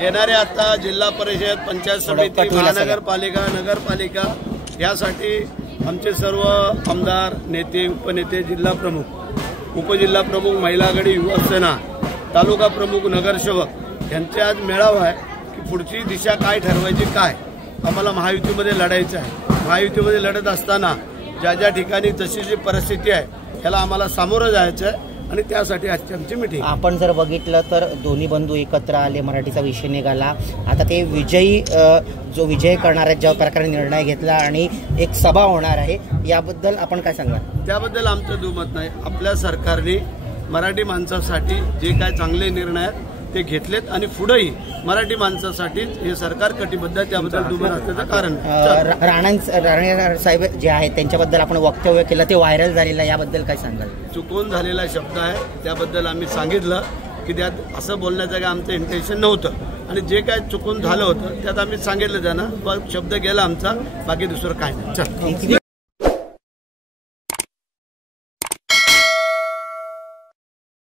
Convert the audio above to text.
येणाऱ्या आता जिल्हा परिषद, पंचायत समिती, महानगरपालिका, नगरपालिका यासाठी आमचे सर्व आमदार, नेते, उपनेते, जिल्हा प्रमुख, उपजिल्हा प्रमुख, महिला आघाडी, युवासेना, तालुका प्रमुख, नगरसेवक यांचे आज मेळावा आहे की पुढची दिशा काय ठरवायची, काय आम्हाला महायुतीमध्ये लढायचं आहे। महायुतीमध्ये लढत असताना ज्या ज्या ठिकाणी जशी जी परिस्थिती आहे त्याला आम्हाला सामोरं जायचं आहे आणि त्यासाठी आजची आमची मीटिंग। आपण जर बघितलं तर दोन्ही बंधू एकत्र आले, मराठीचा विषय निघाला, आता ते विजयी जो विजय करणार आहेत ज्या प्रकारे निर्णय घेतला आणि एक सभा होणार आहे, याबद्दल आपण काय सांगाल? त्याबद्दल आमचं दुमत नाही। आपल्या सरकारने मराठी माणसासाठी जे काय चांगले निर्णय आहेत ते घेतलेत आणि पुढेही मराठी माणसासाठी हे सरकार कटिबद्ध आहे, त्याबद्दल दुमत असल्याचं कारण। राणे साहेब जे आहेत त्यांच्याबद्दल आपण वक्तव्य केलं, ते व्हायरल झालेलं, याबद्दल काय सांगाल? चुकून झालेला शब्द आहे, त्याबद्दल आम्ही सांगितलं की त्यात असं बोलण्याचं काय आमचं इंटेन्शन नव्हतं आणि जे काय चुकून झालं होतं त्यात आम्ही सांगितलं त्यांना, शब्द गेला आमचा, बाकी दुसरं काय नाही।